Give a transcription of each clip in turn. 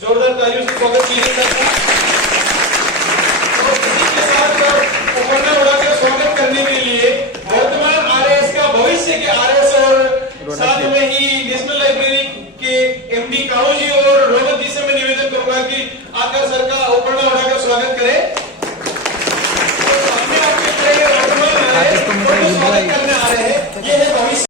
जोरदार तालियों से स्वागत कीजिए सबका। और इसी के साथ उपकरण उड़ाकर स्वागत करने के लिए वर्तमान आरएएस का भविष्य के आरएएस और साथ में ही नेशनल लाइब्रेरी के एमडी कानू जी और रोहित जी से मैं निवेदन करूंगा कि आकर सर का उपकरण उड़ाकर स्वागत करें। तो सामने आपके खड़े वर्तमान आरएएस को स्वागत करने आ रहे हैं, ये है भविष्य।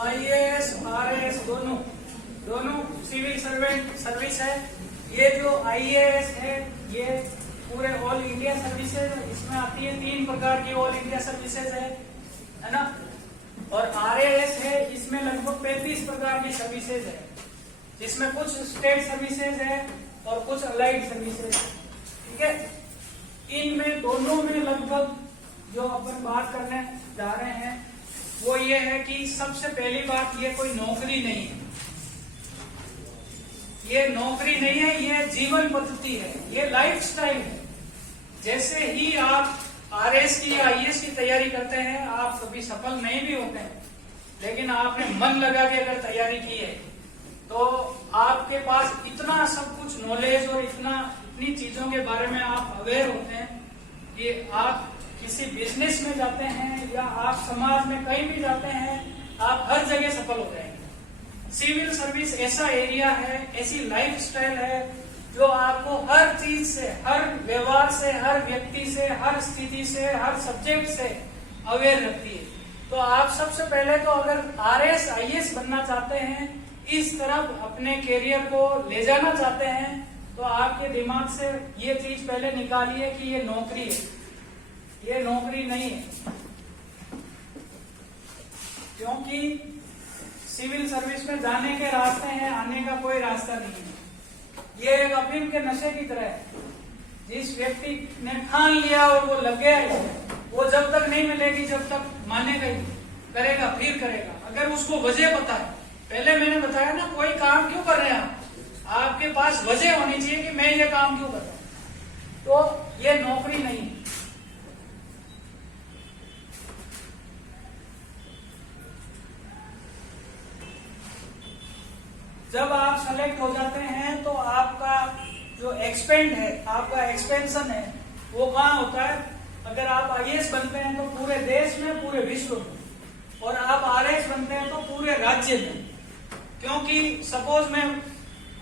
आईएएस आरएएस दोनों सिविल सर्वेंट सर्विस है। ये जो आईएएस है ये पूरे ऑल इंडिया सर्विसेज इसमें आती है, 3 प्रकार की ऑल इंडिया सर्विसेज है ना। और आरएएस है इसमें लगभग 35 प्रकार की सर्विसेज है, जिसमें कुछ स्टेट सर्विसेज है और कुछ अलाइड सर्विसेज, ठीक है। इनमें दोनों में लगभग जो अपन बात करने जा रहे हैं वो ये है कि सबसे पहली बात, ये कोई नौकरी नहीं है, ये नौकरी नहीं है, ये जीवन पद्धति है, ये लाइफस्टाइल है। जैसे ही आप आरएएस की या आईएएस की तैयारी करते हैं, आप कभी सफल नहीं भी होते हैं, लेकिन आपने मन लगा के अगर तैयारी की है तो आपके पास इतना सब कुछ नॉलेज और इतनी चीजों के बारे में आप अवेयर होते हैं कि आप किसी बिजनेस में जाते हैं या आप समाज में कहीं भी जाते हैं, आप हर जगह सफल हो जाएंगे। सिविल सर्विस ऐसा एरिया है, ऐसी लाइफस्टाइल है जो आपको हर चीज से, हर व्यवहार से, हर व्यक्ति से, हर स्थिति से, हर सब्जेक्ट से अवेयर रखती है। तो आप सबसे पहले तो अगर आरएएस आईएएस बनना चाहते हैं, इस तरफ अपने कैरियर को ले जाना चाहते हैं, तो आपके दिमाग से ये चीज पहले निकालिए कि ये नौकरी है, ये नौकरी नहीं है। क्योंकि सिविल सर्विस में जाने के रास्ते हैं, आने का कोई रास्ता नहीं है। ये एक अफीम के नशे की तरह है, जिस व्यक्ति ने ठान लिया और वो लग गया है, वो जब तक नहीं मिलेगी जब तक मानेगा ही, करेगा फिर करेगा। अगर उसको वजह पता है, पहले मैंने बताया ना, कोई काम क्यों कर रहे हैं आप, आपके पास वजह होनी चाहिए कि मैं ये काम क्यों कर रहा हूं, तो ये नौकरी नहीं है। जब आप सेलेक्ट हो जाते हैं तो आपका जो एक्सपेंड है, आपका एक्सपेंशन है, वो कहाँ होता है। अगर आप आईएएस बनते हैं तो पूरे देश में, पूरे विश्व में, और आप आरएएस बनते हैं तो पूरे राज्य में। क्योंकि सपोज मैं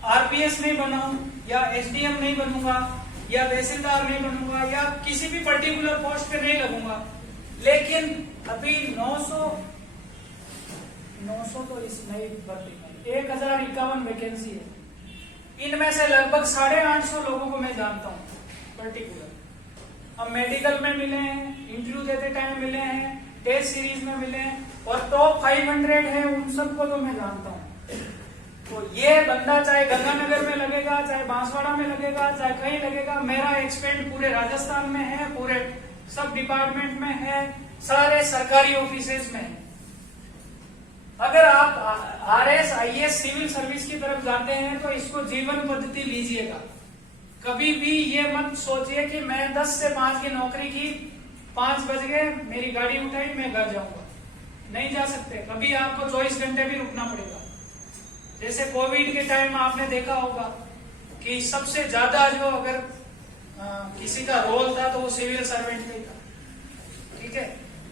आरपीएस नहीं बना या एसडीएम नहीं बनूंगा या तहसीलदार नहीं बनूंगा या किसी भी पर्टिकुलर पोस्ट पे नहीं लगूंगा, लेकिन अभी 900 तो इस नई भर्ती में 1051 वैकेंसी है। इनमें से लगभग 850 लोगों को मैं जानता हूँ पर्टिकुलर। हम मेडिकल में मिले हैं, इंटरव्यू देते टाइम मिले हैं, टेस्ट सीरीज में मिले हैं, और टॉप 500 है उन सबको तो मैं जानता हूँ। तो ये बंदा चाहे गंगानगर में लगेगा, चाहे बांसवाड़ा में लगेगा, चाहे कहीं लगेगा, मेरा एक्सपेंड पूरे राजस्थान में है, पूरे सब डिपार्टमेंट में है, सारे सरकारी ऑफिसेज में है। अगर आप आरएएस आईएएस सिविल सर्विस की तरफ जाते हैं तो इसको जीवन पद्धति लीजिएगा। कभी भी ये मत सोचिए कि मैं 10 से 5 की नौकरी की, 5 बज गए, मेरी गाड़ी उठाई, मैं घर जाऊंगा। नहीं जा सकते, कभी आपको 24 घंटे भी रुकना पड़ेगा। जैसे कोविड के टाइम आपने देखा होगा कि सबसे ज्यादा जो अगर किसी का रोल था तो वो सिविल सर्वेंट का ही था, ठीक है।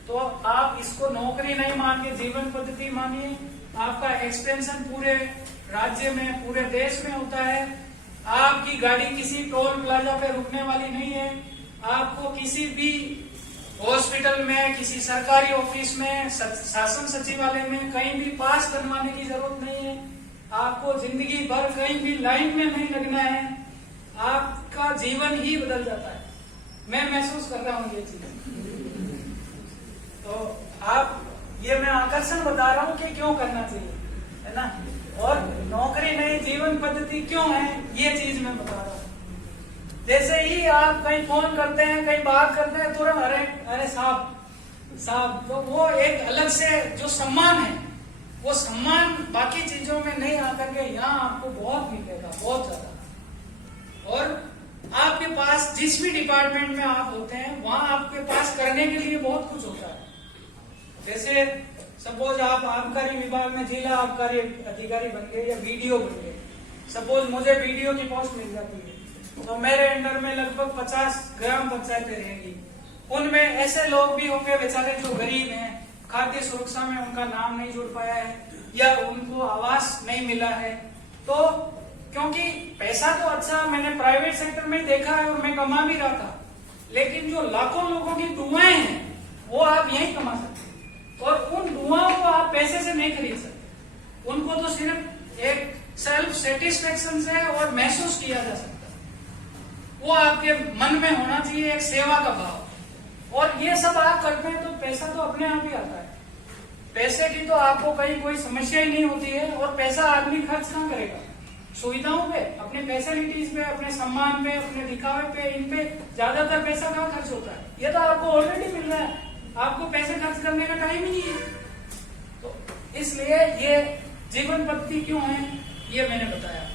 तो आप इसको नौकरी नहीं मान के जीवन पद्धति मानिए। आपका एक्सपेंशन पूरे राज्य में, पूरे देश में होता है। आपकी गाड़ी किसी टोल प्लाजा पे रुकने वाली नहीं है। आपको किसी भी हॉस्पिटल में, किसी सरकारी ऑफिस में, शासन सचिवालय में कहीं भी पास बनवाने की जरूरत नहीं है। आपको जिंदगी भर कहीं भी लाइन में नहीं लगना है, आपका जीवन ही बदल जाता है। मैं महसूस कर रहा हूँ ये चीज। तो आप, ये मैं आकर्षण बता रहा हूँ कि क्यों करना चाहिए, है ना। और नौकरी नहीं, जीवन पद्धति क्यों है, ये चीज मैं बता रहा हूँ। जैसे ही आप कहीं फोन करते हैं, कहीं बात करते हैं, तुरंत अरे साहब, तो वो एक अलग से जो सम्मान है, वो सम्मान बाकी चीजों में नहीं आकर के यहाँ आपको बहुत मिलेगा, बहुत ज्यादा। और आपके पास पास जिस भी डिपार्टमेंट में आप होते हैं वहां आपके पास करने के लिए बहुत कुछ होता है। जैसे सपोज आप आबकारी विभाग में जिला आबकारी अधिकारी बन गए या वीडियो बन गए, सपोज मुझे वीडियो की पोस्ट मिल जाती है तो मेरे अंडर में लगभग 50 ग्राम पंचायतें रहेंगी। उनमें ऐसे लोग भी होंगे बेचारे जो गरीब हैं, खाद्य सुरक्षा में उनका नाम नहीं जुड़ पाया है या उनको आवास नहीं मिला है। तो क्योंकि पैसा तो अच्छा मैंने प्राइवेट सेक्टर में देखा है और मैं कमा भी रहा था, लेकिन जो लाखों लोगों की दुआएं हैं वो आप यहीं कमा सकते हैं और उन दुआओं को आप पैसे से नहीं खरीद सकते। उनको तो सिर्फ एक सेल्फ सेटिस्फेक्शन से और महसूस किया जा सकता है, वो आपके मन में होना चाहिए एक सेवा का भाव। और ये सब आप करते हैं तो पैसा तो अपने आप ही आता है। पैसे की तो आपको कहीं कोई समस्या ही नहीं होती है और पैसा आदमी खर्च कहाँ करेगा? सुविधाओं पे, अपने फैसिलिटीज पे, अपने सम्मान पे, अपने दिखावे पे, इन पे ज्यादातर पैसा कहाँ खर्च होता है? ये तो आपको ऑलरेडी मिल रहा है, आपको पैसे खर्च करने का टाइम ही नहीं है। तो इसलिए ये जीवन पद्धति क्यों है ये मैंने बताया।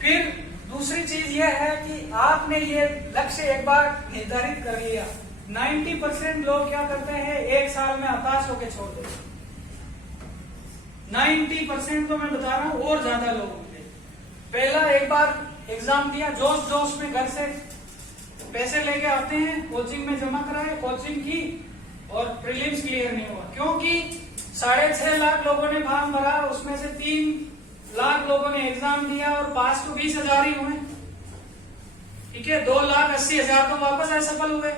फिर दूसरी चीज ये है कि आपने ये लक्ष्य एक बार निर्धारित कर लिया, 90% लोग क्या करते हैं, एक साल में हताश होकर छोड़ देते हैं। 90% तो मैं बता रहा हूं और ज्यादा लोग होंगे। पहला एक बार एग्जाम दिया, जोश जोश में घर से पैसे लेके आते हैं, कोचिंग में जमा कराए, कोचिंग की और प्रीलिम्स क्लियर नहीं हुआ क्योंकि 6.5 लाख लोगों ने फॉर्म भरा, उसमें से 3 लाख लोगों ने एग्जाम दिया और पास तो 20,000 ही हुए। ठीक है, 2,80,000 तो वापस असफल हुए।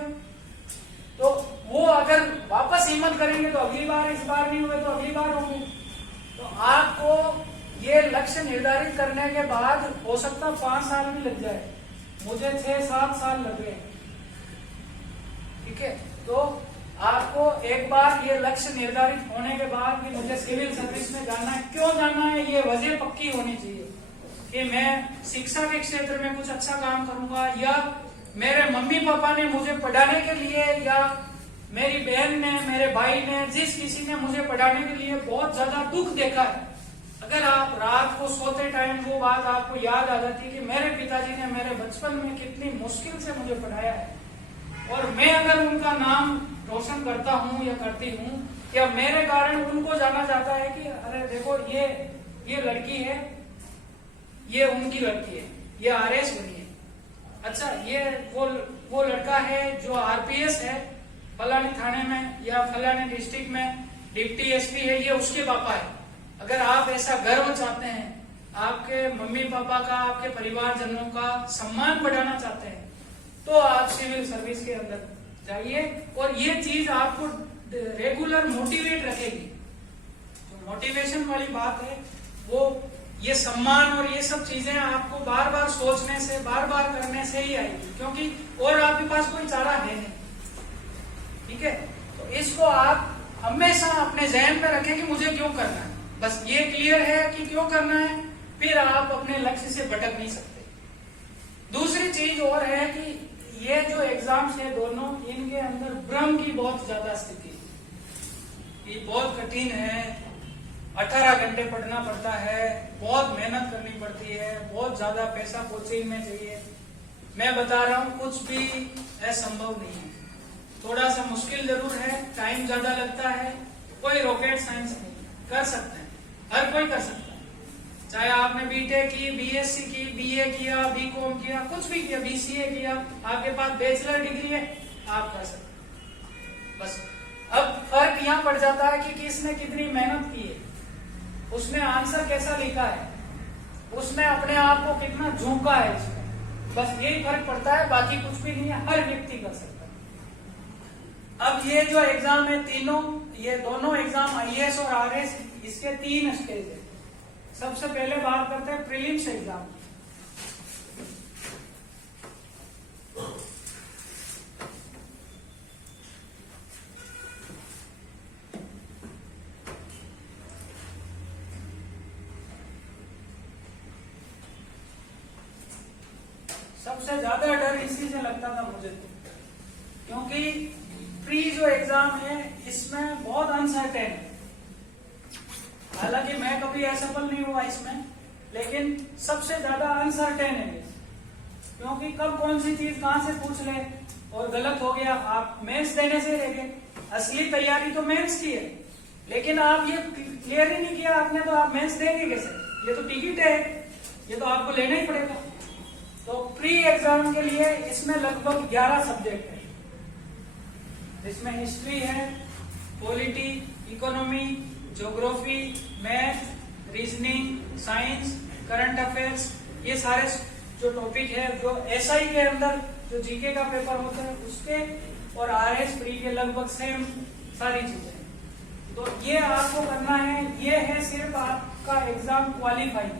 तो वो अगर वापस हिम्मत करेंगे तो अगली बार, इस बार नहीं हुए तो अगली बार होंगे। तो आपको ये लक्ष्य निर्धारित करने के बाद हो सकता 5 साल भी लग जाए, मुझे 6-7 साल लगे। ठीक है, तो आपको एक बार ये लक्ष्य निर्धारित होने के बाद कि मुझे सिविल सर्विस में जाना है, क्यों जाना है, ये वजह पक्की होनी चाहिए कि मैं शिक्षा के क्षेत्र में कुछ अच्छा काम करूंगा या मेरे मम्मी पापा ने मुझे पढ़ाने के लिए या मेरी बहन ने, मेरे भाई ने, जिस किसी ने मुझे पढ़ाने के लिए बहुत ज्यादा दुख देखा है। अगर आप रात को सोते टाइम वो बात आपको याद आ जाती है कि मेरे पिताजी ने मेरे बचपन में कितनी मुश्किल से मुझे पढ़ाया है और मैं अगर उनका नाम रोशन करता हूँ या करती हूँ या मेरे कारण उनको जाना जाता है कि अरे देखो ये लड़की है, ये उनकी लड़की है, ये आरएस बनी है, अच्छा ये वो लड़का है जो आरपीएस है फलाने थाने में या फलाने डिस्ट्रिक्ट में डिप्टी एसपी है, ये उसके पापा है। अगर आप ऐसा गर्व चाहते हैं, आपके मम्मी पापा का, आपके परिवारजनों का सम्मान बढ़ाना चाहते हैं तो आप सिविल सर्विस के अंदर जाइए और ये चीज आपको रेगुलर मोटिवेट रखेगी। जो मोटिवेशन वाली बात है वो ये सम्मान और ये सब चीजें आपको बार बार सोचने से, बार बार करने से ही आएगी क्योंकि और आपके पास कोई चारा है नहीं। ठीक है, तो इसको आप हमेशा अपने जहन में रखें कि मुझे क्यों करना है, बस ये क्लियर है कि क्यों करना है, फिर आप अपने लक्ष्य से भटक नहीं सकते। दूसरी चीज और है कि ये जो एग्जाम्स है दोनों, इनके अंदर भ्रम की बहुत ज्यादा स्थिति है। ये बहुत कठिन है, 18 घंटे पढ़ना पड़ता है, बहुत मेहनत करनी पड़ती है, बहुत ज्यादा पैसा कोचिंग में चाहिए। मैं बता रहा हूँ कुछ भी असंभव नहीं है, थोड़ा सा मुश्किल जरूर है, टाइम ज्यादा लगता है, कोई रॉकेट साइंस नहीं, कर सकते हैं, हर कोई कर सकता है। चाहे आपने बीटेक की, बीएससी की, बीए किया, बीकॉम किया, कुछ भी किया, बीसीए किया, आपके पास बैचलर डिग्री है, आप कर सकते हैं। बस अब फर्क यहाँ पड़ जाता है कि किसने कितनी मेहनत की है, उसने आंसर कैसा लिखा है, उसने अपने आप को कितना झोंका है इसमें, बस यही फर्क पड़ता है, बाकी कुछ भी नहीं है, हर व्यक्ति कर सकता है। अब ये जो एग्जाम है तीनों, ये दोनों एग्जाम आईएएस और आरएस, इसके 3 स्टेज है। सबसे पहले बात करते हैं प्रीलिम्स एग्जाम। सबसे ज्यादा डर इसी से लगता था मुझे तो, क्योंकि प्री जो एग्जाम है इसमें बहुत अनसर्टेन है। हालांकि मैं कभी असफल नहीं हुआ इसमें, लेकिन सबसे ज्यादा अनसर्टेन है। क्योंकि कब कौन सी चीज कहां से पूछ ले और गलत हो गया, आप मेंस देने से रह गए। असली तैयारी तो मेंस की है, लेकिन आप ये क्लियर ही नहीं किया आपने, तो आप मेंस देंगे कैसे? ये तो टिकट है, ये तो आपको लेना ही पड़ेगा। तो प्री एग्जाम के लिए इसमें लगभग 11 सब्जेक्ट है, इसमें हिस्ट्री है, polity, economy, geography, math, reasoning, science, current affairs, ये सारे जो टॉपिक है जो एसआई के अंदर जो जीके का पेपर होता है उसके और आरएस प्री के लगभग सेम सारी चीजें। तो ये आपको करना है, ये है सिर्फ आपका एग्जाम क्वालिफाई।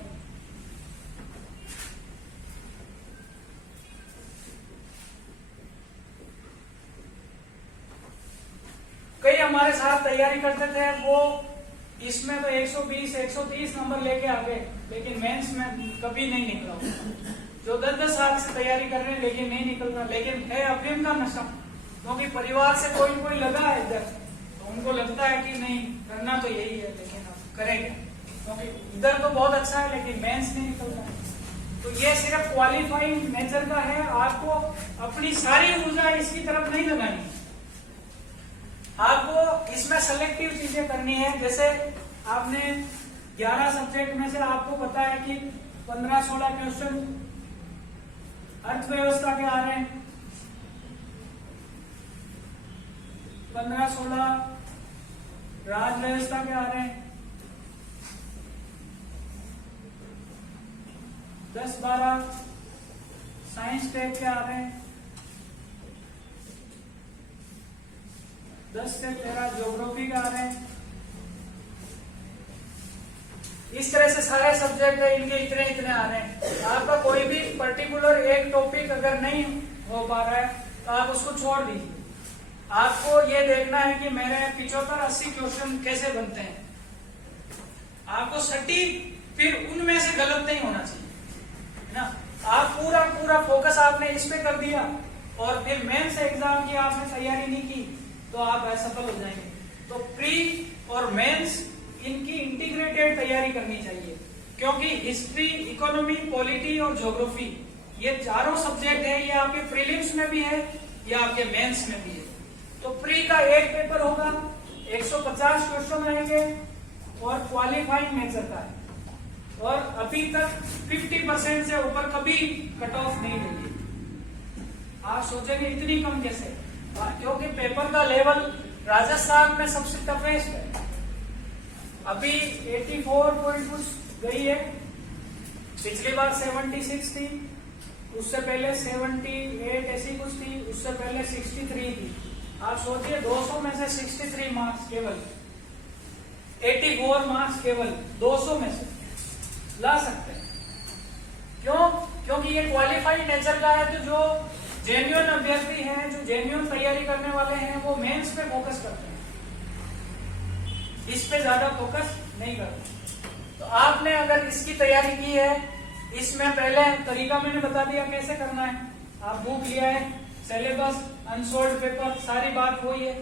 कई हमारे साथ तैयारी करते थे, वो इसमें तो 120 130 नंबर लेके आ गए, लेकिन मेंस में कभी नहीं निकला। जो 10-10 साल से तैयारी कर रहे हैं लेकिन नहीं निकल रहा, लेकिन है अफीम का नशा, क्योंकि परिवार से कोई लगा है इधर, तो उनको लगता है कि नहीं करना तो यही है, लेकिन अब करेंगे क्योंकि इधर तो बहुत अच्छा है लेकिन मेंस नहीं निकल रहा है। तो ये सिर्फ क्वालिफाइंग नेचर का है, आपको अपनी सारी ऊर्जा इसकी तरफ नहीं लगानी, आपको इसमें सेलेक्टिव चीजें करनी है। जैसे आपने 11 सब्जेक्ट में से आपको पता है कि 15-16 क्वेश्चन अर्थव्यवस्था के आ रहे हैं, 15-16 राज व्यवस्था के आ रहे हैं, 10-12 साइंस टेक के आ रहे हैं, 10 से 13 ज्योग्राफी के आ रहे हैं। इस तरह से सारे सब्जेक्ट है, इनके इतने इतने आ रहे हैं। आपका कोई भी पर्टिकुलर एक टॉपिक अगर नहीं हो पा रहा है तो आप उसको छोड़ दीजिए। आपको ये देखना है कि मेरे 75-80 क्वेश्चन कैसे बनते हैं, आपको सटीक, फिर उनमें से गलत नहीं होना चाहिए, है ना। आप पूरा फोकस आपने इस पे कर दिया और फिर मेंस एग्जाम की आपने तैयारी नहीं की तो आप असफल हो जाएंगे। तो प्री और मेंस इनकी इंटीग्रेटेड तैयारी करनी चाहिए, क्योंकि हिस्ट्री, इकोनॉमी, पॉलिटी और ज्योग्राफी ये चारों सब्जेक्ट है, ये आपके प्रीलिम्स में भी है, ये आपके मेंस में भी है। तो प्री का एक पेपर होगा, 150 क्वेश्चन आएंगे और क्वालिफाइंग नेचर का है, और अभी तक 50% से ऊपर कभी कट ऑफ नहीं रही। आप सोचेंगे इतनी कम कैसे? क्योंकि पेपर का लेवल राजस्थान में सबसे टफेस्ट है। अभी 84 पॉइंट कुछ गई है, पिछली बार 76 थी, उससे पहले 78 ऐसी कुछ थी, उससे पहले 63 थी। आप सोचिए 200 में से 63 मार्क्स केवल, 84 मार्क्स केवल 200 में से ला सकते हैं। क्यों? क्योंकि ये क्वालिफाइड नेचर का है। तो जो जेन्युइन अभ्यर्थी हैं, जो जेन्युइन तैयारी करने वाले हैं, वो मेंस पे फोकस करते हैं, इस पे ज्यादा फोकस नहीं करते। तो आपने अगर इसकी तैयारी की है, इसमें पहले तरीका मैंने बता दिया कैसे करना है। आप बुक लिया है, सिलेबस, अनसोल्ड पेपर, सारी बात वही है,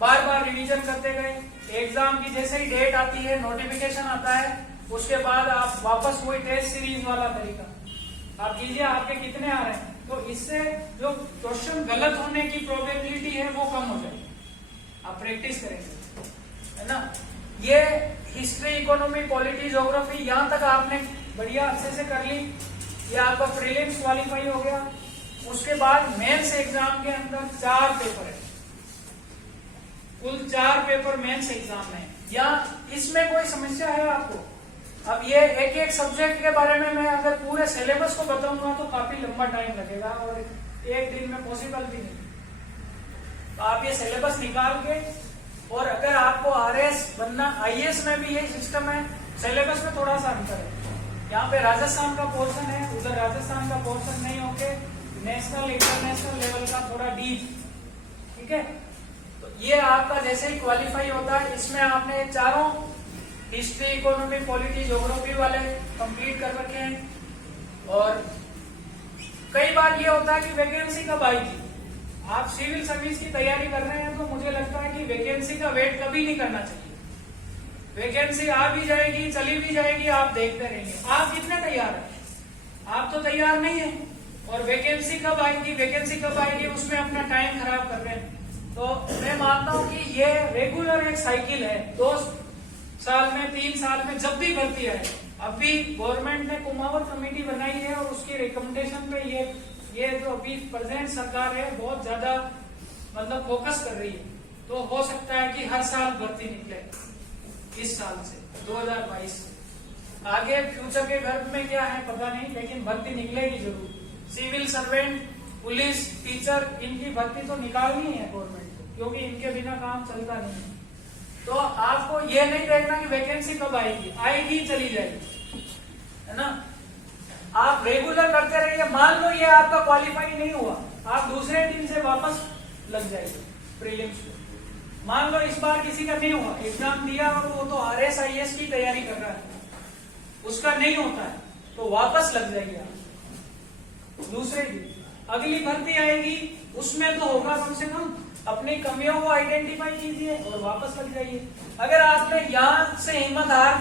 बार बार रिवीजन करते गए। एग्जाम की जैसे ही डेट आती है, नोटिफिकेशन आता है, उसके बाद आप वापस वही टेस्ट सीरीज वाला तरीका आप कीजिए। आपके कितने आ रहे हैं, तो इससे जो क्वेश्चन गलत होने की प्रोबेबिलिटी है वो कम हो जाएगी। आप प्रैक्टिस करेंगे, है ना। ये हिस्ट्री, इकोनॉमी, पॉलिटी, ज्योग्राफी यहाँ तक आपने बढ़िया अच्छे से कर ली, ये आपका प्रीलिम्स क्वालिफाई हो गया। उसके बाद मेंस एग्जाम के अंदर 4 पेपर है, कुल 4 पेपर मेंस एग्जाम में। या इसमें कोई समस्या है आपको? अब ये एक एक सब्जेक्ट के बारे में मैं अगर पूरे सिलेबस को बताऊंगा तो काफी लंबा टाइम लगेगा और एक दिन में पॉसिबल भी नहीं। तो आप ये सिलेबस निकाल के, और अगर आपको आरएस बनना, आईएएस में भी यही सिस्टम है, सिलेबस में थोड़ा सा अंतर है। यहाँ पे राजस्थान का पोर्शन है, उधर राजस्थान का पोर्शन नहीं होके नेशनल, इंटरनेशनल लेवल का थोड़ा डीप, ठीक है। तो ये आपका जैसे ही क्वालिफाई होता है, इसमें आपने चारों हिस्ट्री, इकोनॉमी, पॉलिटी, ज्योग्राफी वाले कंप्लीट कर रखे हैं। और कई बार ये होता है कि वैकेंसी कब आएगी, आप सिविल सर्विस की तैयारी कर रहे हैं, तो मुझे लगता है कि वैकेंसी का वेट कभी नहीं करना चाहिए। वैकेंसी आ भी जाएगी, चली भी जाएगी, आप देखते रहेंगे। आप कितने तैयार हैं? आप तो तैयार नहीं है, और वैकेंसी कब आएगी उसमें अपना टाइम खराब कर रहे हैं। तो मैं मानता हूं कि ये रेगुलर एक साइकिल है, 2 साल में 3 साल में जब भी भर्ती आए। अभी गवर्नमेंट ने कुमावत कमेटी बनाई है और उसकी रिकमेंडेशन पे ये जो अभी प्रेजेंट सरकार है बहुत ज्यादा मतलब फोकस कर रही है। तो हो सकता है कि हर साल भर्ती निकले इस साल से 2022 से। आगे फ्यूचर के घर में क्या है पता नहीं, लेकिन भर्ती निकलेगी जरूर। सिविल सर्वेंट, पुलिस, टीचर, इनकी भर्ती तो निकालनी है गवर्नमेंट को, क्योंकि इनके बिना काम चलता नहीं है। तो आपको ये नहीं देखना कि वैकेंसी कब आएगी चली जाएगी, है ना। आप रेगुलर करते रहिए। मान लो ये आपका क्वालिफाई नहीं हुआ, आप दूसरे दिन से वापस लग जाएंगे प्रीलिम्स में। मान लो इस बार किसी का नहीं हुआ, एग्जाम दिया और वो तो RS IS की तैयारी कर रहा है, उसका नहीं होता है तो वापस लग जाइए आप दूसरे दिन। अगली भर्ती आएगी उसमें तो होगा, कम से कम अपनी कमियों को आइडेंटिफाई कीजिए और वापस लग जाइए। अगर आपने यहाँ से हिम्मत हार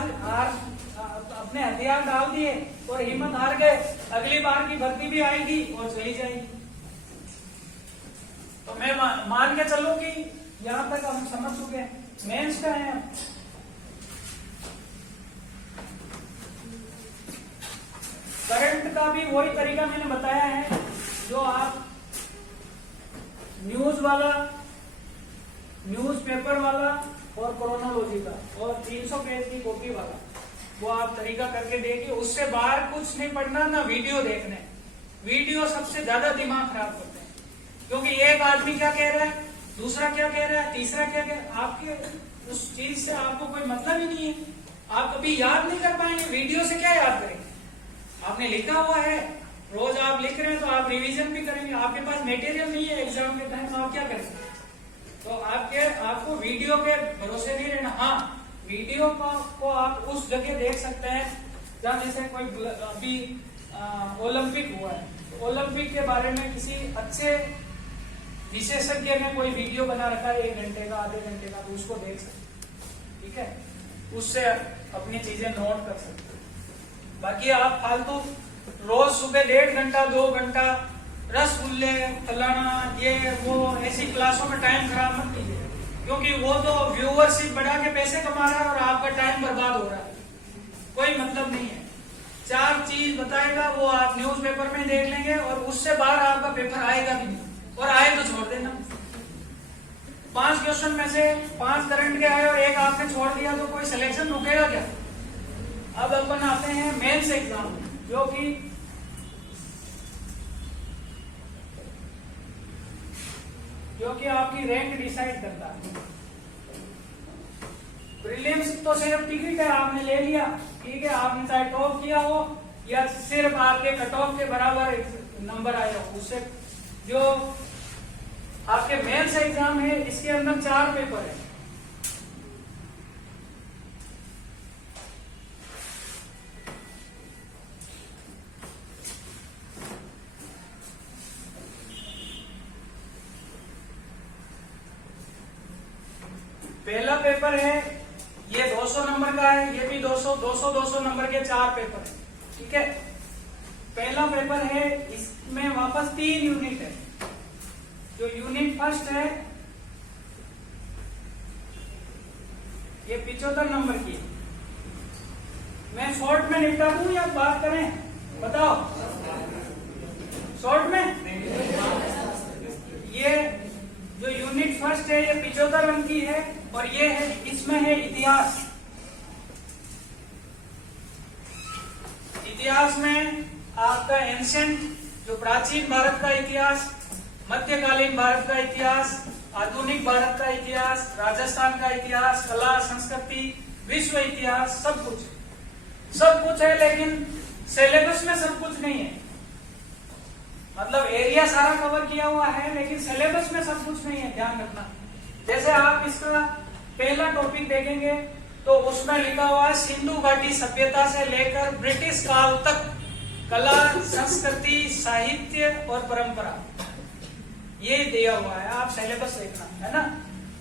अपने हथियार डाल दिए और हिम्मत हार गए, अगली बार की भर्ती भी आएगी और चली जाएगी। तो मैं मान के चलो कि यहाँ तक हम समझ चुके हैं। मेंस का है, करंट का भी वही तरीका मैंने बताया है जो आप न्यूज वाला, न्यूज़पेपर वाला और क्रोनोलॉजी का और 300 पेज की कॉपी वाला, वो आप तरीका करके देखिए। उससे बाहर कुछ नहीं पढ़ना, ना वीडियो देखने। वीडियो सबसे ज्यादा दिमाग खराब करते हैं, क्योंकि एक आदमी क्या कह रहा है, दूसरा क्या कह रहा है, तीसरा क्या कह रहा है, आपके उस चीज से आपको कोई मतलब ही नहीं है। आप कभी याद नहीं कर पाएंगे। वीडियो से क्या याद करेंगे? आपने लिखा हुआ है, रोज आप लिख रहे हैं तो आप रिवीजन भी करेंगे। आपके पास मटेरियल नहीं है एग्जाम के टाइम, आप क्या करेंगे? तो आपको वीडियो के भरोसे नहीं रहना। हाँ, वीडियो को आप उस जगह देख सकते हैं जहाँ जैसे कोई अभी ओलंपिक हुआ है, तो ओलंपिक के बारे में किसी अच्छे विशेषज्ञ ने कोई वीडियो बना रखा है 1 घंटे का, आधे घंटे का, तो उसको देख सकते। ठीक है, उससे अपनी चीजें नोट कर सकते। बाकी आप फालतू रोज सुबह 1.5 घंटा 2 घंटा रसगुल्ले फलाना ये वो ऐसी क्लासों में टाइम खराब मत कीजिए, क्योंकि वो तो व्यूअरशिप बढ़ा के पैसे कमा रहा है और आपका टाइम बर्बाद हो रहा है। कोई मतलब नहीं है। 4 चीज बताएगा वो आप न्यूज़पेपर में देख लेंगे और उससे बाहर आपका पेपर आएगा भी नहीं, और आए तो छोड़ देना। 5 क्वेश्चन में से 5 करंट के आए और 1 आपने छोड़ दिया तो कोई सिलेक्शन रुकेगा क्या? अब अपन आते हैं मेंस एग्जाम, जो कि आपकी रैंक डिसाइड करता है। प्रीलिम्स तो सिर्फ टिकट है, आपने ले लिया, ठीक है, आपने चाहे टॉप किया हो या सिर्फ आपके कट ऑफ के बराबर नंबर आया हो, उससे जो आपके मेंस एग्जाम है इसके अंदर 4 पेपर है। पहला पेपर है ये 200 नंबर का है, ये भी 200 नंबर के 4 पेपर है। ठीक है, पहला पेपर है, इसमें वापस 3 यूनिट है। जो यूनिट फर्स्ट है ये 75 नंबर की। मैं शॉर्ट में निपटा दूं या बात करें, बताओ? शॉर्ट में ये जो यूनिट फर्स्ट है ये 75 अंक की है और ये है, इसमें है इतिहास। इतिहास में आपका एंशिएंट जो प्राचीन भारत का इतिहास, मध्यकालीन भारत का इतिहास, आधुनिक भारत का इतिहास, राजस्थान का इतिहास, कला संस्कृति, विश्व इतिहास, सब कुछ है, लेकिन सिलेबस में सब कुछ नहीं है। मतलब एरिया सारा कवर किया हुआ है लेकिन सिलेबस में सब कुछ नहीं है, ध्यान रखना। जैसे आप इसका पहला टॉपिक देखेंगे तो उसमें लिखा हुआ है सिंधु घाटी सभ्यता से लेकर ब्रिटिश काल तक कला संस्कृति साहित्य और परंपरा, ये दिया हुआ है। आप सिलेबस देखना है ना,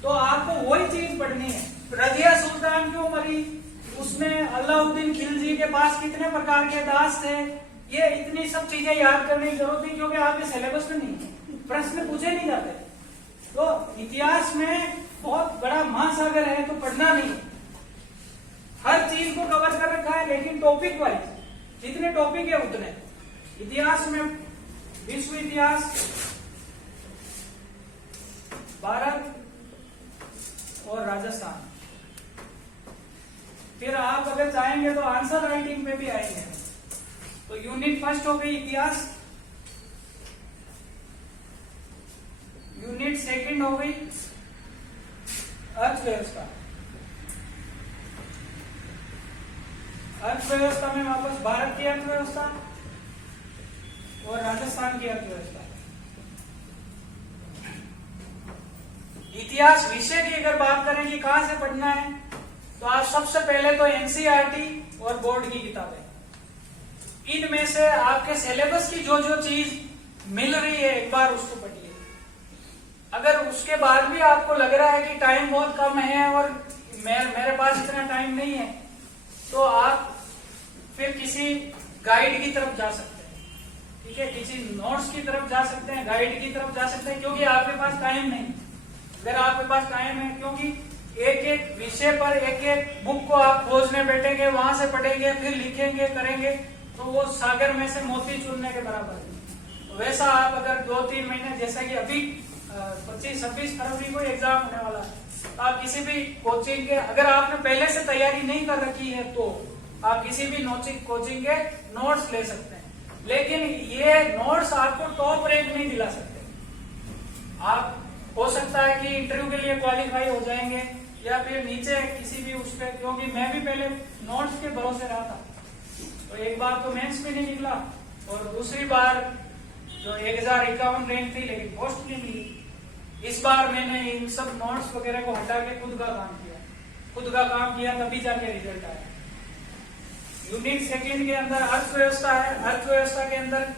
तो आपको वही चीज पढ़नी है। रजिया सुल्तान क्यों मरी, उसमें अलाउद्दीन खिलजी के पास कितने प्रकार के दास थे, ये इतनी सब चीजें याद करने की जरूरत नहीं, क्योंकि आपके सिलेबस में नहीं है, प्रश्न पूछे नहीं जाते। तो इतिहास में बहुत बड़ा महासागर है, तो पढ़ना नहीं, हर चीज को कवर कर रखा है, लेकिन टॉपिक वाइज जितने टॉपिक है उतने। इतिहास में विश्व इतिहास, भारत और राजस्थान। फिर आप अगर चाहेंगे तो आंसर राइटिंग में भी आएंगे। तो यूनिट फर्स्ट हो गई इतिहास, यूनिट सेकंड हो गई अर्थव्यवस्था। अर्थव्यवस्था में वापस भारत की अर्थव्यवस्था और राजस्थान की अर्थव्यवस्था। इतिहास विषय की अगर बात करें कि कहां से पढ़ना है, तो आप सबसे पहले तो एनसीईआरटी और बोर्ड की किताबें, इनमें से आपके सिलेबस की जो जो चीज मिल रही है एक बार उसको पढ़िए। अगर उसके बाद भी आपको लग रहा है कि टाइम बहुत कम है और मेरे पास इतना टाइम नहीं है, तो आप फिर किसी गाइड की तरफ जा सकते हैं, ठीक है, किसी नोट्स की तरफ जा सकते हैं, गाइड की तरफ जा सकते हैं, क्योंकि आपके पास टाइम नहीं। अगर आपके पास टाइम है, क्योंकि एक एक विषय पर एक एक बुक को आप खोजने बैठेंगे, वहां से पढ़ेंगे, फिर लिखेंगे, करेंगे, तो वो सागर में से मोती चुनने के बराबर है। तो वैसा आप अगर 2-3 महीने, जैसा कि अभी 25-26 फरवरी को एग्जाम होने वाला है, तो आप किसी भी कोचिंग के, अगर आपने पहले से तैयारी नहीं कर रखी है, तो आप किसी भी कोचिंग के नोट्स ले सकते हैं, लेकिन ये नोट्स आपको टॉप रैंक नहीं दिला सकते। आप हो सकता है कि इंटरव्यू के लिए क्वालिफाई हो जाएंगे या फिर नीचे किसी भी उस पर, क्योंकि मैं भी पहले नोट्स के भरोसे रहा था, तो एक बार तो मेंस में नहीं निकला और दूसरी बार जो 1051 रैंक थी, लेकिन पोस्ट नहीं मिली। इस बार मैंने इन सब नोट्स वगैरह को हटा के खुद का काम किया, तभी जाके रिजल्ट आया। यूनिट सेकंड के अंदर अर्थव्यवस्था है। अर्थव्यवस्था के अंदर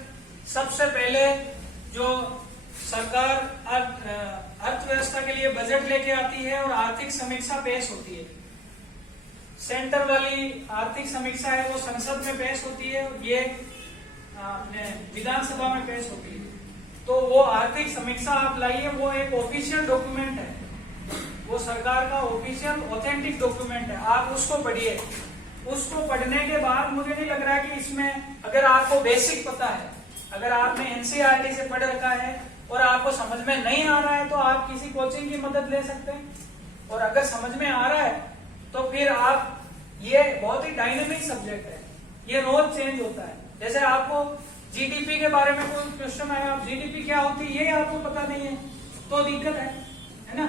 सबसे पहले जो सरकार अर्थव्यवस्था के लिए बजट लेके आती है और आर्थिक समीक्षा पेश होती है। सेंटर वाली आर्थिक समीक्षा है वो संसद में पेश होती है, ये अपने विधानसभा में पेश होती है। तो वो आर्थिक समीक्षा आप लाइए, वो एक ऑफिशियल डॉक्यूमेंट है, वो सरकार का ऑफिशियल ऑथेंटिक डॉक्यूमेंट है, आप उसको पढ़िए। उसको पढ़ने के बाद मुझे नहीं लग रहा है कि इसमें, अगर आपको बेसिक पता है, अगर आपने एनसीईआरटी से पढ़ रखा है और आपको समझ में नहीं आ रहा है, तो आप किसी कोचिंग की मदद ले सकते हैं, और अगर समझ में आ रहा है तो फिर आप, ये बहुत ही डायनेमिक सब्जेक्ट है, ये रोज चेंज होता है। जैसे आपको जीडीपी के बारे में कोई क्वेश्चन आया, आप जीडीपी क्या होती है ये आपको पता नहीं है, तो दिक्कत है ना।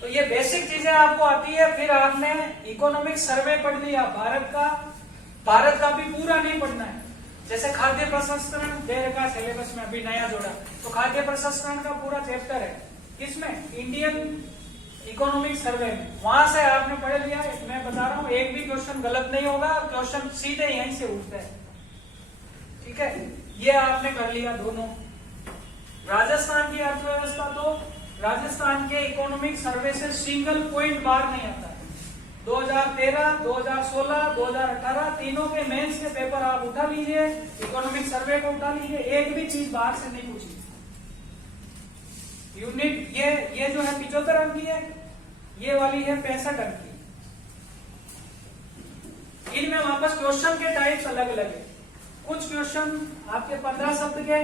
तो ये बेसिक चीजें आपको आती है। फिर आपने इकोनॉमिक सर्वे पढ़ लिया, भारत का भी पूरा नहीं पढ़ना है। जैसे खाद्य प्रसंस्करण दे रखा सिलेबस में, अभी नया जोड़ा, तो खाद्य प्रसंस्करण का पूरा चैप्टर है किसमें, इंडियन इकोनॉमिक सर्वे में, वहां से आपने पढ़ लिया। मैं बता रहा हूँ, एक भी क्वेश्चन गलत नहीं होगा, क्वेश्चन सीधे यहीं से उठते हैं, ठीक है, ये आपने कर लिया दोनों। राजस्थान की अर्थव्यवस्था, तो राजस्थान के इकोनॉमिक सर्वे से सिंगल पॉइंट बाहर नहीं आता है। 2013, 2016, 2018 तीनों के मेंस के पेपर आप उठा लीजिए, इकोनॉमिक सर्वे को उठा लीजिए, एक भी चीज बाहर से नहीं पूछी। यूनिट ये जो है 75 अंक की है, ये वाली है 65 अंक की। इनमें वापस क्वेश्चन के टाइप्स अलग अलग है। कुछ क्वेश्चन आपके 15 शब्द के,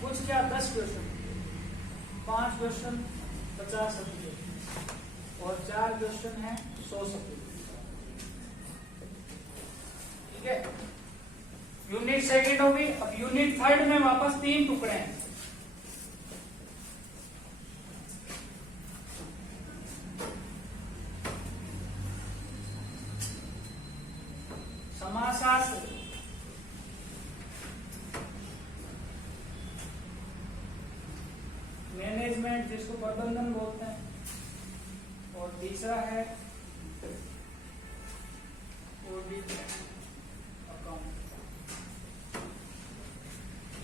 कुछ क्या 10 क्वेश्चन, 5 क्वेश्चन 50 शब्द के, और 4 क्वेश्चन है 100 शब्द के, ठीक है। यूनिट सेकंड होगी। अब यूनिट थर्ड में वापस 3 टुकड़े हैं। समाजशास्त्र, मैनेजमेंट जिसको प्रबंधन बोलते हैं, और तीसरा है ऑडिट अकाउंट।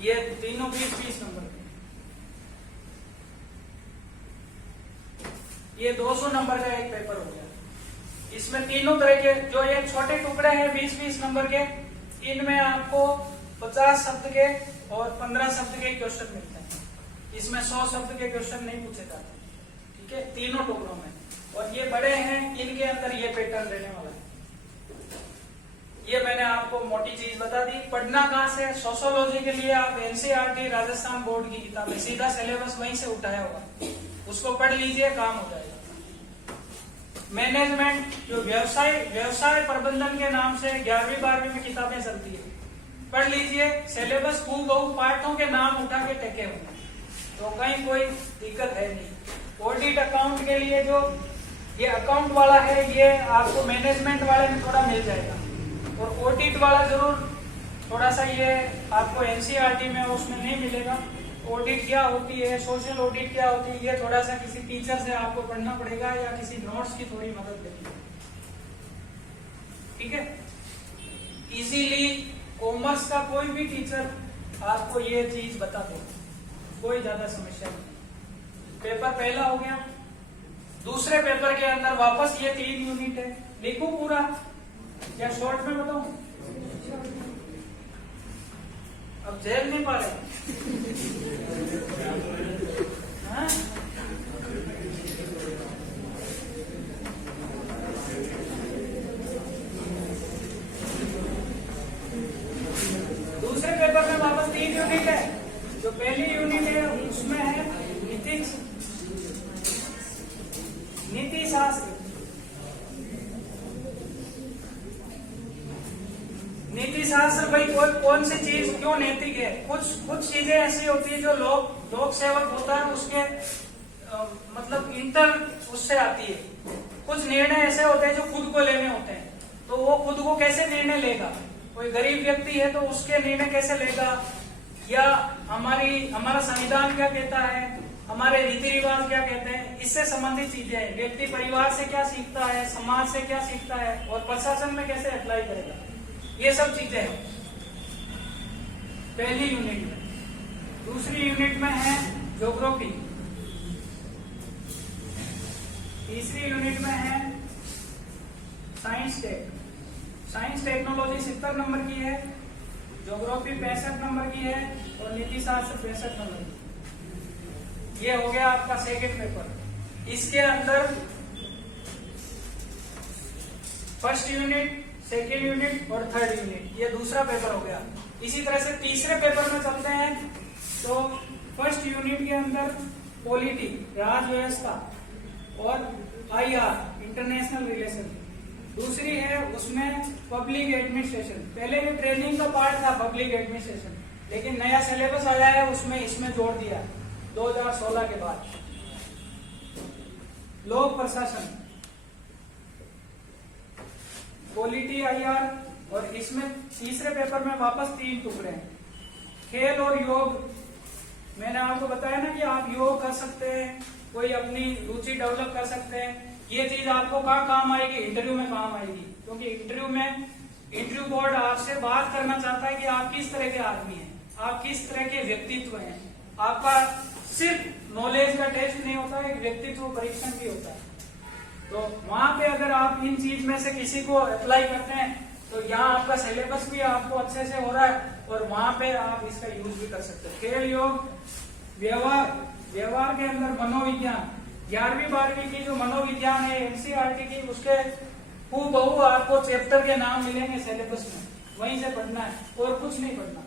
ये तीनों 20-20 नंबर के। ये 200 नंबर का एक पेपर हो गया। इसमें तीनों तरह के जो ये छोटे टुकड़े हैं 20-20 नंबर के, इनमें आपको 50 शब्द के और 15 शब्द के क्वेश्चन मिलते हैं। इसमें 100 शब्द के क्वेश्चन नहीं पूछे जाते, ठीक है, तीनों टुकड़ों में। और ये बड़े हैं, इनके अंदर ये पैटर्न रहने वाला है। ये मैंने आपको मोटी चीज बता दी। पढ़ना कहाँ से? सोशियोलॉजी के लिए आप एनसीईआरटी राजस्थान बोर्ड की किताबें, सीधा सिलेबस वहीं से उठाया होगा, उसको पढ़ लीजिए, काम हो जाएगा। मैनेजमेंट जो व्यवसाय प्रबंधन के नाम से 11वीं 12वीं में किताबें चलती है, पढ़ लीजिए। सिलेबस हूबहू पाठों के नाम उठा के टेके होंगे, तो कहीं कोई दिक्कत है नहीं। ऑडिट अकाउंट के लिए जो ये अकाउंट वाला है, ये आपको मैनेजमेंट वाले में थोड़ा मिल जाएगा, और ऑडिट वाला जरूर थोड़ा सा ये आपको एनसीईआरटी में उसमें नहीं मिलेगा। ऑडिट क्या होती है, सोशल ऑडिट क्या होती है, ये थोड़ा सा किसी टीचर से आपको पढ़ना पड़ेगा या किसी नोट्स की थोड़ी मदद लेनी, ठीक है। इजीली कॉमर्स का कोई भी टीचर आपको ये चीज बता दो, कोई ज्यादा समस्या नहीं। पेपर पहला हो गया। दूसरे पेपर के अंदर वापस ये 3 यूनिट है, लिखूं पूरा या शॉर्ट में बताऊं? अब झेल नहीं पा रहे हाँ? दूसरे पेपर में वापस 3 यूनिट है। जो पहली यूनिट है उसमें है नीति शास्त्र। नीति शास्त्र भाई कौन सी चीज क्यों नैतिक है? कुछ चीजें ऐसी होती है जो लोक सेवक होता है उसके मतलब इंटर उससे आती है। कुछ निर्णय ऐसे होते हैं जो खुद को लेने होते हैं, तो वो खुद को कैसे निर्णय लेगा? कोई गरीब व्यक्ति है तो उसके निर्णय कैसे लेगा, या हमारा संविधान क्या कहता है, हमारे रीति रिवाज क्या कहते हैं, इससे संबंधित चीजें हैं। व्यक्ति परिवार से क्या सीखता है, समाज से क्या सीखता है, और प्रशासन में कैसे अप्लाई करेगा, ये सब चीजें हैं पहली यूनिट में। दूसरी यूनिट में है ज्योग्राफी। तीसरी यूनिट में है साइंस टेक्नोलॉजी 70 नंबर की है, ज्योग्राफी 65 नंबर की है, और नीति शास्त्र 65 नंबर की। ये हो गया आपका सेकंड पेपर। इसके अंदर फर्स्ट यूनिट, सेकेंड यूनिट और थर्ड यूनिट, ये दूसरा पेपर हो गया। इसी तरह से तीसरे पेपर में चलते हैं। तो फर्स्ट यूनिट के अंदर पॉलिटी, राज व्यवस्था, और IR इंटरनेशनल रिलेशन। दूसरी है उसमें पब्लिक एडमिनिस्ट्रेशन। पहले ये ट्रेनिंग का पार्ट था पब्लिक एडमिनिस्ट्रेशन, लेकिन नया सिलेबस आया है उसमें इसमें जोड़ दिया 2016 के बाद। लोक प्रशासन, पॉलिटी, IR, और इसमें तीसरे पेपर में वापस 3 टुकड़े हैं। खेल और योग। मैंने आपको बताया ना कि आप योग कर सकते हैं, कोई अपनी रुचि डेवलप कर सकते हैं। ये चीज आपको कहाँ काम आएगी? इंटरव्यू में काम आएगी, क्योंकि इंटरव्यू बोर्ड आपसे बात करना चाहता है कि आप किस तरह के आदमी हैं, आप किस तरह के व्यक्तित्व हैं। आपका सिर्फ नॉलेज का टेस्ट नहीं होता है, एक व्यक्तित्व परीक्षण भी होता है। तो वहां पे अगर आप इन चीज में से किसी को अप्लाई करते हैं तो यहाँ आपका सिलेबस भी आपको अच्छे से हो रहा है, और वहां पे आप इसका यूज भी कर सकते हैं। खेल, योग, व्यवहार के अंदर मनोविज्ञान। 11वीं 12वीं की जो मनोविज्ञान है एनसीईआरटी की, उसके हूबहू आपको चैप्टर के नाम मिलेंगे सिलेबस में, वहीं से पढ़ना है और कुछ नहीं पढ़ना।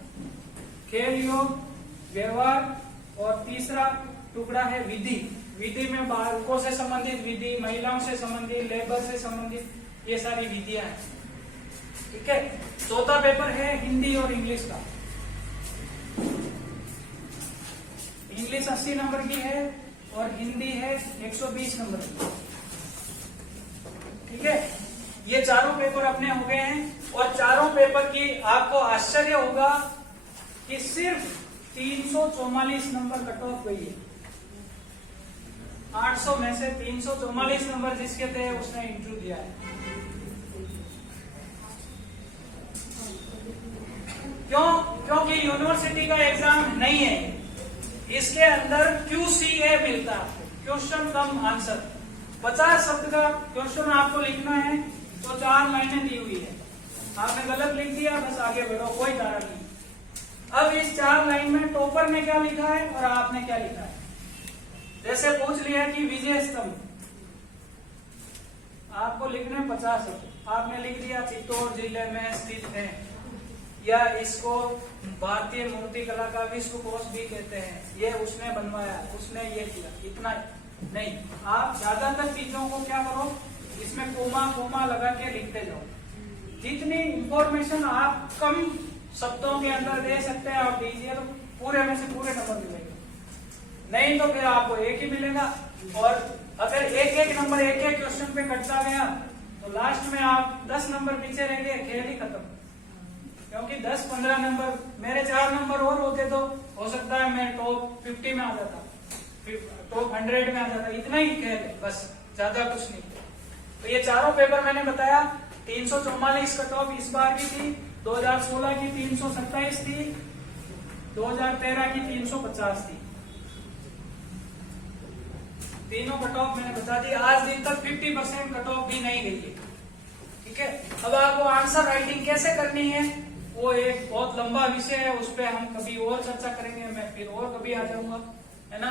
खेल, योग, व्यवहार, और तीसरा टुकड़ा है विधि में बालकों से संबंधित विधि, महिलाओं से संबंधित, लेबर से संबंधित, ये सारी विधियां हैं, ठीक है। चौथा पेपर है हिंदी और इंग्लिश का। इंग्लिश 80 नंबर की है और हिंदी है 120 नंबर की, ठीक है। ये चारों पेपर अपने हो गए हैं, और चारों पेपर की आपको आश्चर्य होगा कि सिर्फ 344 नंबर कट ऑफ गई है। 800 में से 344 नंबर जिसके थे उसने इंटरव्यू दिया है। क्यों? क्योंकि यूनिवर्सिटी का एग्जाम नहीं है, इसके अंदर QCA मिलता है, क्वेश्चन कम आंसर। 50 शब्द का क्वेश्चन आपको लिखना है तो 4 लाइनें दी हुई है, आपने गलत लिख दिया, बस आगे बढ़ो, कोई तारा नहीं। अब इस 4 लाइन में टॉपर ने क्या लिखा है और आपने क्या लिखा है। जैसे पूछ लिया कि विजय स्तंभ, आपको लिखने 50 शब्द, आपने लिख दिया चित्तौड़ जिले में स्थित है, या इसको भारतीय मूर्ति कला का विश्व कोश भी कहते हैं, ये उसने बनवाया, उसने ये किया, इतना नहीं। आप ज्यादातर चीजों को क्या करो, इसमें कोमा कोमा लगा के लिखते जाओ। जितनी इंफॉर्मेशन आप कम शब्दों के अंदर दे सकते हैं आप दीजिए, तो पूरे में से पूरे नंबर मिलेंगे, नहीं तो फिर आपको एक ही मिलेगा। और अगर एक नंबर एक क्वेश्चन पे कटता गया तो लास्ट में आप 10 नंबर पीछे रह गए, खेल ही खत्म। क्योंकि 10-15 नंबर, मेरे 4 नंबर और होते तो हो सकता है मैं टॉप 50 में आ जाता, टॉप 100 में आ जाता, इतना ही खेल है बस, ज्यादा कुछ नहीं। तो ये चारों पेपर मैंने बताया, 344 कट ऑफ इस बार की थी, 2016 की 327 थी, 2013 की 350 थी। तीनों कट ऑफ मैंने बता दी। आज दिन तक 50% कट ऑफ भी नहीं गई है, ठीक है। अब आपको आंसर राइटिंग कैसे करनी है वो एक बहुत लंबा विषय है, उस पर हम कभी और चर्चा करेंगे, मैं फिर और कभी आ जाऊंगा, है ना।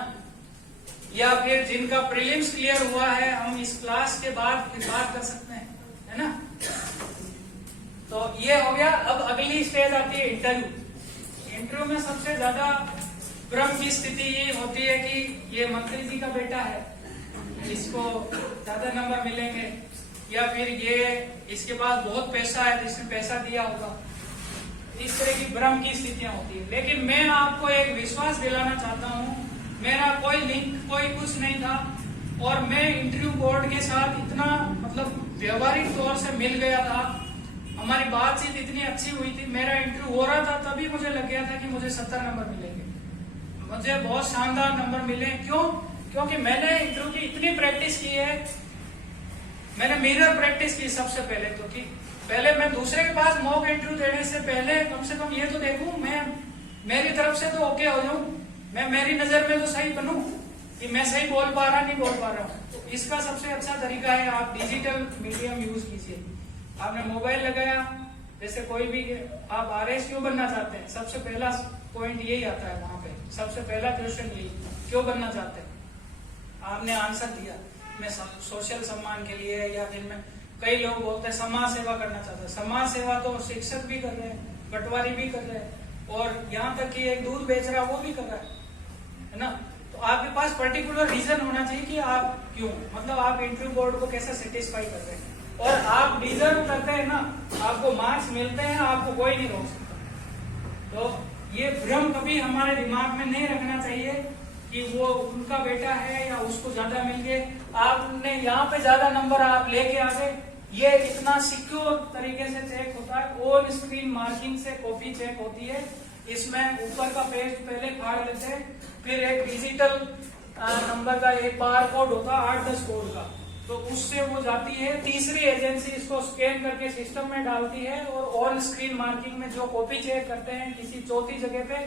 या फिर जिनका प्रीलिम्स क्लियर हुआ है हम इस क्लास के बाद फिर बात कर सकते हैं, है ना। तो ये हो गया। अब अगली स्टेज आती है इंटरव्यू। इंटरव्यू में सबसे ज्यादा भ्रम की स्थिति ये होती है कि ये मंत्री जी का बेटा है, इसको ज्यादा नंबर मिलेंगे, या फिर ये इसके पास बहुत पैसा है, जिसने पैसा दिया होगा, इस तरह की भ्रम की स्थितियां होती है। लेकिन मैं आपको एक विश्वास दिलाना चाहता हूँ, मेरा कोई लिंक कोई कुछ नहीं था, और मैं इंटरव्यू बोर्ड के साथ इतना मतलब व्यवहारिक तौर से मिल गया था, हमारी बातचीत इतनी अच्छी हुई थी, मेरा इंटरव्यू हो रहा था तभी मुझे लग गया था कि मुझे 70 नंबर मिलेंगे। मुझे बहुत शानदार नंबर मिले। क्यों? क्योंकि मैंने इंटरव्यू की इतनी प्रैक्टिस की है। मैंने मिरर प्रैक्टिस की सबसे पहले तो, कि पहले मैं दूसरे के पास मॉक इंटरव्यू देने से पहले कम से कम ये तो देखूं, मैं मेरी तरफ से तो ओके हो जाऊं, मैं मेरी नजर में तो सही बनूं कि मैं सही बोल पा रहा नहीं बोल पा रहा हूं। तो इसका सबसे अच्छा तरीका है आप डिजिटल मीडियम यूज कीजिए। आपने मोबाइल लगाया, जैसे कोई भी आप आरएस क्यों बनना चाहते हैं, सबसे पहला पॉइंट यही आता है, वहां पे सबसे पहला क्वेश्चन यही, क्यों बनना चाहते हैं। आपने आंसर दिया मैं सोशल सम्मान के लिए, या फिर मैं, कई लोग बोलते हैं समाज सेवा करना चाहते हैं। समाज सेवा तो शिक्षक भी कर रहे हैं, पटवारी भी कर रहे हैं, और यहाँ तक कि एक दूध बेच रहा है वो भी कर रहा है ना। तो आपके पास पर्टिकुलर रीजन होना चाहिए कि आप क्यों, मतलब आप इंटरव्यू बोर्ड को कैसे सेटिस्फाई कर रहे हैं, और आप डिजर्व करते हैं ना, आपको मार्क्स मिलते हैं, आपको कोई नहीं रोक सकता। तो ये भ्रम कभी हमारे दिमाग में नहीं रखना चाहिए कि वो उनका बेटा है या उसको ज्यादा मिल गए, आपने यहाँ पे ज्यादा नंबर आप लेके आ गए। ये इतना सिक्योर तरीके से चेक होता है, ऑन स्क्रीन मार्किंग से कॉपी चेक होती है। इसमें ऊपर का पेज पहले फाड़ लेते हैं, फिर एक डिजिटल नंबर का एक बार कोड होता है 8-10 कोड का, तो उससे वो जाती है, तीसरी एजेंसी इसको स्कैन करके सिस्टम में डालती है, और ऑन स्क्रीन मार्किंग में जो कॉपी चेक करते हैं किसी चौथी जगह पे,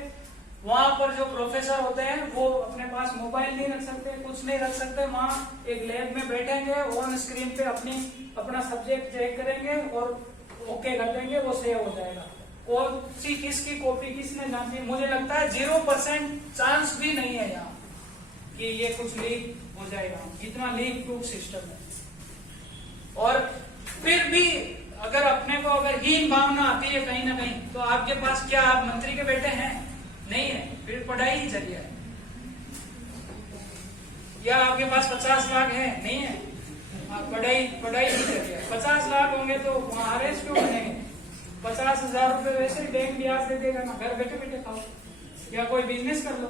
वहां पर जो प्रोफेसर होते हैं वो अपने पास मोबाइल नहीं रख सकते, कुछ नहीं रख सकते, वहां एक लैब में बैठेंगे, ऑन स्क्रीन पे अपना सब्जेक्ट चेक करेंगे और ओके कर देंगे, वो सेव हो जाएगा। कौन सी किसकी कॉपी किसने जांची, मुझे लगता है 0% चांस भी नहीं है यहाँ कि ये कुछ लीक हो जाएगा, इतना लीक प्रूफ सिस्टम है। और फिर भी अगर अपने को अगर हीन भावना आती है कहीं ना कहीं, तो आपके पास क्या आप मंत्री के बेटे हैं? नहीं है, फिर पढ़ाई ही जरिया है। या आपके पास 50 लाख है? नहीं है, आप पढ़ाई ही जरिया है। 50 लाख होंगे तो वहां आरएस क्यों बनेंगे? 50,000 रुपए वैसे ही बैंक ब्याज दे देगा ना, घर बैठे बैठे खाओ या कोई बिजनेस कर लो।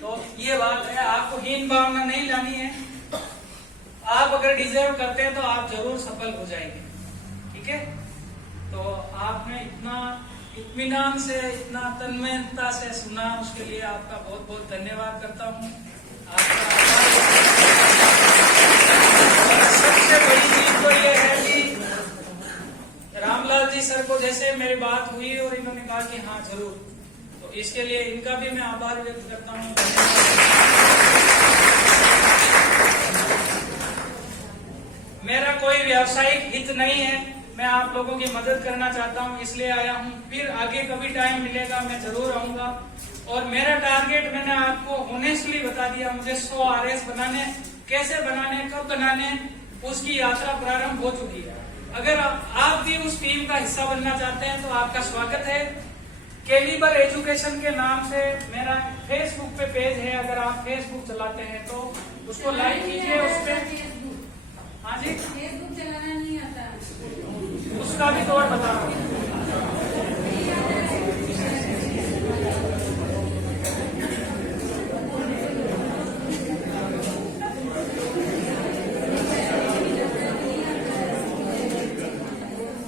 तो ये बात है, आपको हीन भावना नहीं लानी है। आप अगर डिजर्व करते हैं तो आप जरूर सफल हो जाएंगे, ठीक है। तो आपने इतना इत्मीनान से, इतना तन्मयता से सुना, उसके लिए आपका बहुत बहुत धन्यवाद करता हूँ। सबसे बड़ी चीज तो ये है कि रामलाल जी सर को जैसे मेरी बात हुई और इन्होंने कहा कि हाँ जरूर, तो इसके लिए इनका भी मैं आभार व्यक्त करता हूँ। मेरा कोई व्यावसायिक हित नहीं है, मैं आप लोगों की मदद करना चाहता हूं, इसलिए आया हूं। फिर आगे कभी टाइम मिलेगा मैं जरूर आऊंगा। और मेरा टारगेट मैंने आपको ऑनेस्टली बता दिया, मुझे 100 RS बनाने, कैसे बनाने, कब बनाने, उसकी यात्रा प्रारंभ हो चुकी है। अगर आप भी उस टीम का हिस्सा बनना चाहते हैं तो आपका स्वागत है। कैलिबर एजुकेशन के नाम से मेरा फेसबुक पे पेज है, अगर आप फेसबुक चलाते हैं तो उसको लाइक कीजिए। उस पे हाँ जी, फेसबुक चलाना नहीं आता, उसका भी तौर बता रहा हूँ।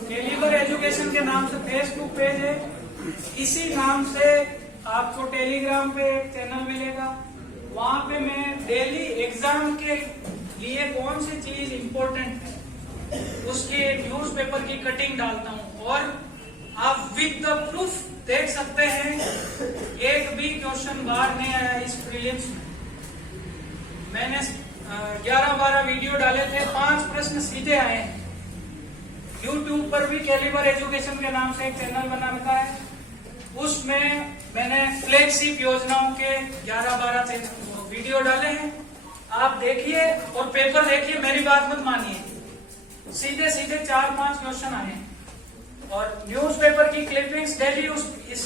कैलिबर एजुकेशन के नाम से फेसबुक पेज है, इसी नाम से आपको टेलीग्राम पे एक चैनल मिलेगा। वहां पे मैं डेली एग्जाम के लिए कौन सी चीज इंपॉर्टेंट है उसके न्यूज़पेपर की कटिंग डालता हूं, और आप विद द प्रूफ देख सकते हैं। एक भी क्वेश्चन बाहर नहीं आया इस प्रीलिम्स में। मैंने 11-12 वीडियो डाले थे, 5 प्रश्न सीधे आए हैं। YouTube पर भी कैलिबर एजुकेशन के नाम से एक चैनल बना रखा है, उसमें मैंने फ्लैगशिप योजनाओं के 11-12 वीडियो डाले हैं। आप देखिए और पेपर देखिए, मेरी बात मत मानिए, सीधे सीधे 4-5 क्वेश्चन आए हैं। और न्यूज़पेपर की क्लिपिंग्स डेली इस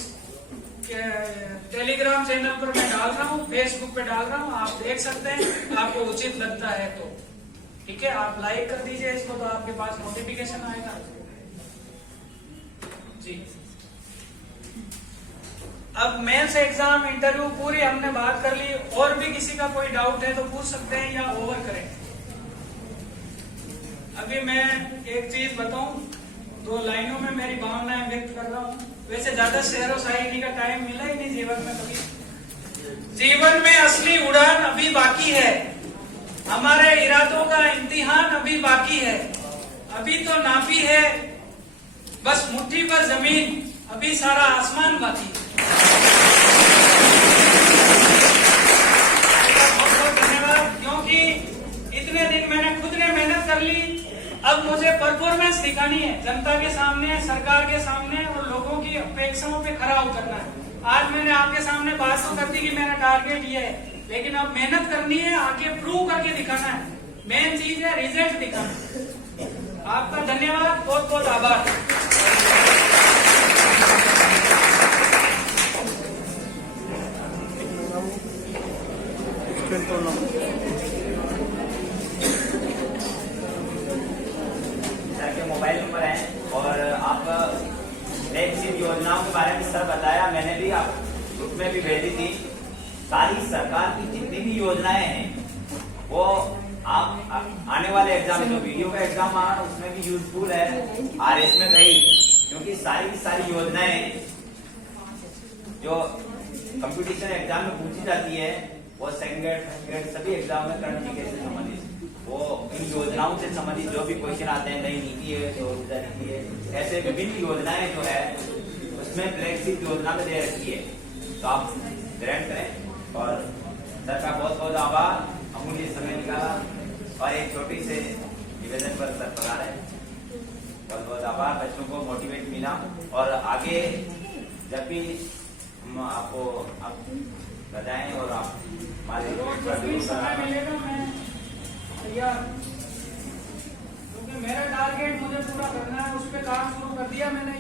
टेलीग्राम चैनल पर मैं डाल रहा हूँ, फेसबुक पे डाल रहा हूँ, आप देख सकते हैं, आपको उचित लगता है तो ठीक है, आप लाइक कर दीजिए इसको, तो आपके पास नोटिफिकेशन आएगा जी। अब मेंस एग्जाम, इंटरव्यू पूरी हमने बात कर ली। और भी किसी का कोई डाउट है तो पूछ सकते हैं या ओवर करें। अभी मैं एक चीज बताऊं, 2 लाइनों में मेरी भावनाएं व्यक्त कर रहा हूं। वैसे ज्यादा शेर व शायरी का टाइम मिला ही नहीं जीवन में कभी। जीवन में असली उड़ान अभी बाकी है, हमारे इरादों का इम्तिहान अभी बाकी है। अभी तो नापी है बस मुट्ठी पर जमीन, अभी सारा आसमान बाकी है। बहुत बहुत धन्यवाद, क्योंकि इतने दिन मैंने खुद ने मेहनत कर ली। अब मुझे परफॉर्मेंस दिखानी है जनता के सामने, सरकार के सामने, और लोगों की अपेक्षाओं पे खरा उतरना है। आज मैंने आपके सामने बात तो कर दी कि मेरा टारगेट ये है, लेकिन अब मेहनत करनी है, आगे प्रूव करके दिखाना है। मेन चीज है रिजल्ट दिखाना। आपका धन्यवाद, बहुत बहुत आभार। सर के मोबाइल नंबर है, और आप फ्लैगशिप योजनाओं के बारे में सर बताया, मैंने भी आप ग्रुप में भी भेजी थी। सारी सरकार की जितनी भी योजनाएं हैं वो आप आने वाले एग्जाम में, जो वीडियो का एग्जाम आ रहा है उसमें भी यूजफुल है, RS में गई, क्योंकि सारी की सारी योजनाएं जो कंपटीशन एग्जाम में पूछी जाती है वो सेकंड ग्रेड, फर्स्ट ग्रेड सभी एग्जाम में करंट अफेयर से संबंधित, वो इन योजनाओं से संबंधित जो भी क्वेश्चन आते हैं, नई नीति है, रोजगार नीति है, ऐसे विभिन्न योजनाएं जो है उसमें फ्लैगशिप योजना में दे रखी है, तो आप ग्रहण करें। और सर का बहुत बहुत आभार, अमूल्य समय निकाला, और एक छोटी से निवेदन पर सर पधार है। बहुत बहुत आभार, बच्चों को मोटिवेट मिला, और आगे जब भी हम आपको आप बताएं और आप हमारे समय मिलेगा मैं तैयार, क्योंकि मेरा टारगेट मुझे पूरा करना है, उस पर काम शुरू कर दिया मैंने।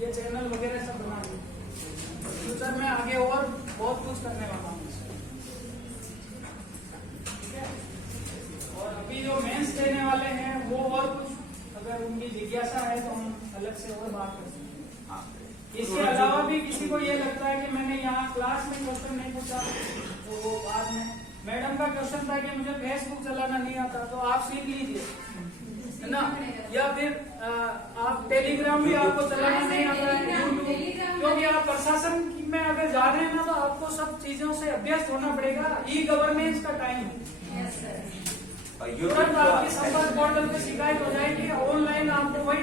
ये चैनल वगैरह सब बना दिया, फ्यूचर में आगे और बहुत कुछ करने वाला हूँ, ठीक है। और अभी जो मेंस देने वाले हैं वो और कुछ अगर उनकी जिज्ञासा है तो हम अलग से और बात कर सकते हैं। इसके अलावा भी किसी को ये लगता है कि मैंने यहाँ क्लास में क्वेश्चन नहीं पूछा, तो वो बाद में मैडम का क्वेश्चन था कि मुझे फेसबुक चलाना नहीं आता, तो आप सीख लीजिए, है ना। या फिर आप टेलीग्राम भी आपको चलाना नहीं आता है, क्योंकि आप प्रशासन में अगर जा रहे हैं ना, तो आपको सब चीजों से अभ्यस्त होना पड़ेगा। ई-गवर्नेंस का टाइम है, तुरंत आपकी संपर्क पोर्टल पे शिकायत हो जाएगी, ऑनलाइन आपको वही